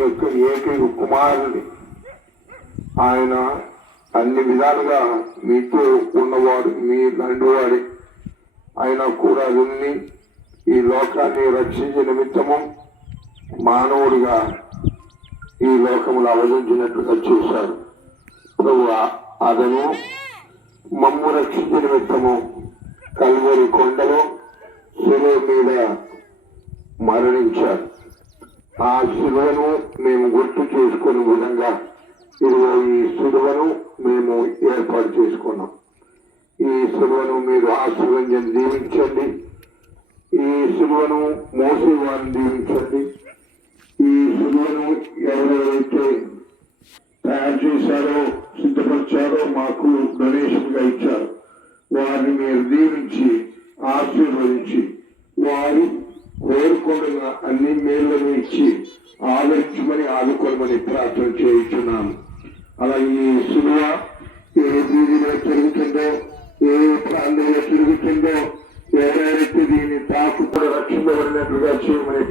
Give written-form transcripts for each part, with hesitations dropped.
యొక్క ఏకైక కుమారుని ఆయన అన్ని విధాలుగా మీతో ఉన్నవాడు, మీ తండ్రివాడి అయినా కూడా విన్ని ఈ లోకాన్ని రక్షించే నిమిత్తము మానవుడిగా ఈ లోకములు అవధించినట్లుగా చూశాడు. ప్రభు అతను మమ్ము రక్షించే నిమిత్తము కల్వరి కొండలో శిలువ మీద మరణించాడు. ఆ శిలువను మేము గుర్తు చేసుకునే విధంగా ఇదిగో ఈ శిలువను మేము ఏర్పాటు చేసుకున్నాం. ఈ శిలువను మీరు ఆశీర్వదించండి, దీవించండి. ఈ శిలువను మోసే వారిని దీవించండి. ఈ శిలువను ఎవరెవరైతే తయారు చేశారో, సిద్ధపరిచారో, మాకు డొనేషన్ గా ఇచ్చారు, వారిని మీరు దీవించి ఆశీర్వదించి వారు కోరుకున్న అన్ని మేళ్లను ఇచ్చి ఆదరించమని ఆదుకోమని ప్రార్థన చేయించున్నాను. అలా ఈ శిలువ ఏ వీధిలో తిరుగుతుందో, ఏ ప్రాంతంలో తిరుగుతుందో, ఎవరైతే దీన్ని తాకుతో రక్షించబడినట్లుగా చేయమని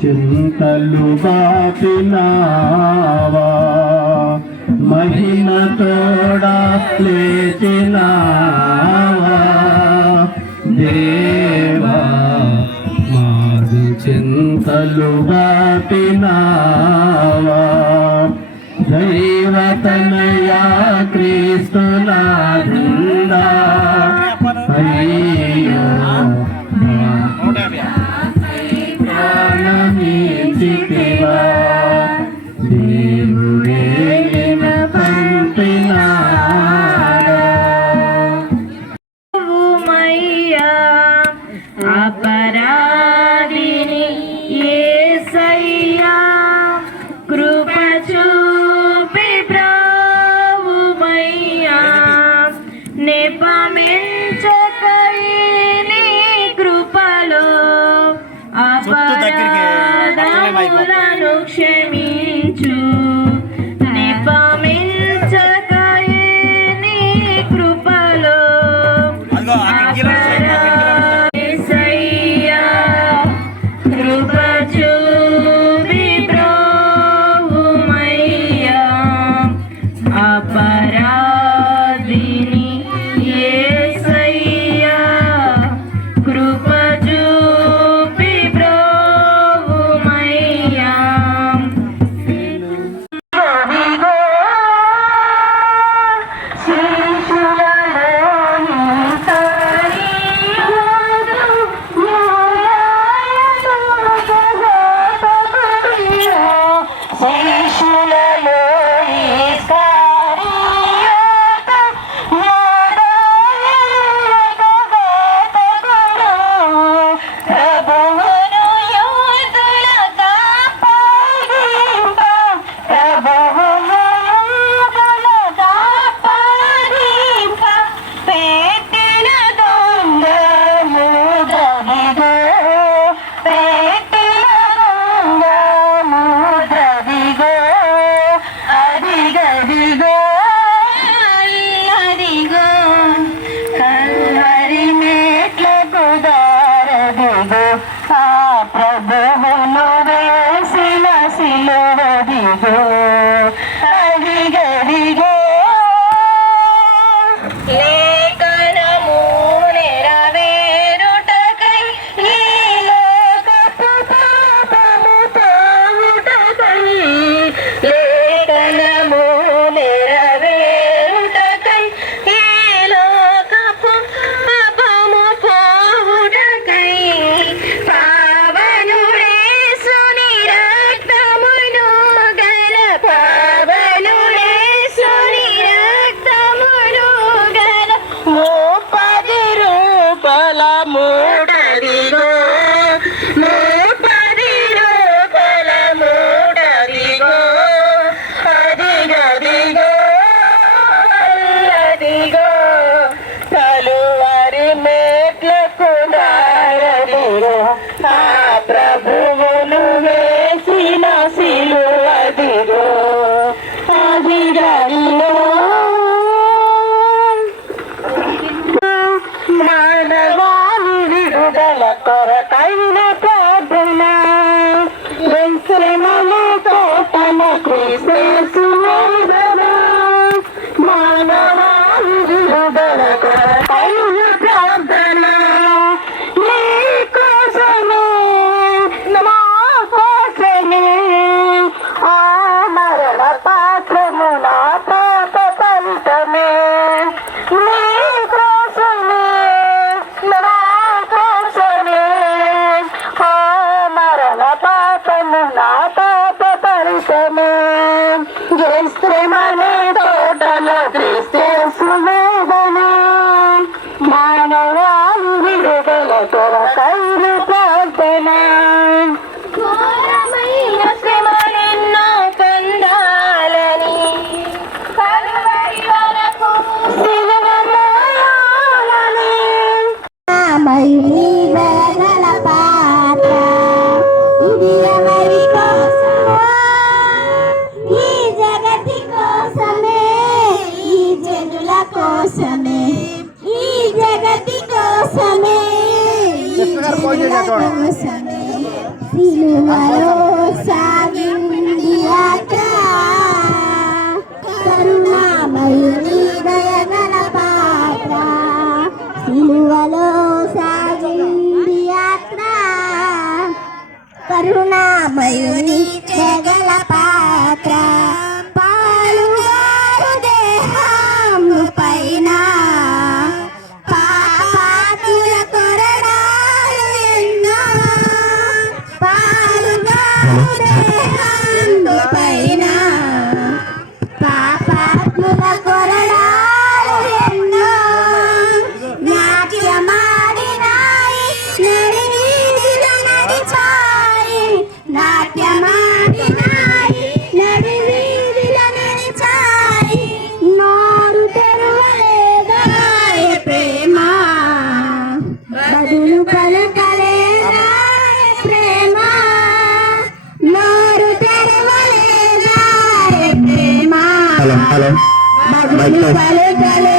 చింతలు బాపినావా మహిమ తోడా లేచినావా దేవా మారు చింతలు బాపినావా దైవతనయా క్రీస్తునాథుందా అయ్యో ప్రాణమిచితివా దేవుడే పంపినాడా అపరాధిని యేసయ్యా కృప చూపి బ్రావుమయ్యా నెపమించకయి నీ కృపలో అపరాధములను క్షమించు నెపమించకయి నీ కృపలో యేసయ్యా కృప చూపి బ్రోవుమయ్యా అపరాధిని యేసయ్యా కృప చూపి బ్రోవుమయ్యా క్రీస్తు వేదనా మానవాళి విడుదల కొరకైన ప్రార్థన నీ కోసమే నా కోసమే ఆ మరణ పాత్రము నా పాప ఫలితమే నీ కోసమే నా కోసమే ఆ మరణ పాపము నా పాప ఫలితమే క్రీస్తుమనే తోటలో క్రీస్తు వేదనే మానవాళి విడుదల కొరకైన ప్రార్థన ఘోరమైన శ్రమ నిన్ను పొందాలని కలువరి వరకు సిలువ మోయాలని మయుని వేదన పాత్ర ఇది ఎవరి కోసమో ఈ జగతి కోసమే ఈ జనుల కోసమే ఈ జగతి కోసమే ఈ జనుల కోసమే సిలువలో సాగింది యాత్ర కరుణామయుని దయగల పాత్ర సిలువలో సాగింది యాత్ర కరుణామయుని దయగల పాత్ర పాలుగారు దేహము పైన పాపాత్ముల కొరడాలు ఎన్నో పాలుగారు దేహము పైన పాపాత్ముల కొరడాలు ఎన్నో నాట్యమాడినాయి నడివీధిలో నడిచాయి నాట్యమాడినాయి నడివీధిలో నడిచాయి నోరు తెరవలేదాయ ప్రేమ బదులు పలకలేదాయ ప్రేమ నోరు తెరవలేదాయ ప్రేమ హలో బదులు పలకలే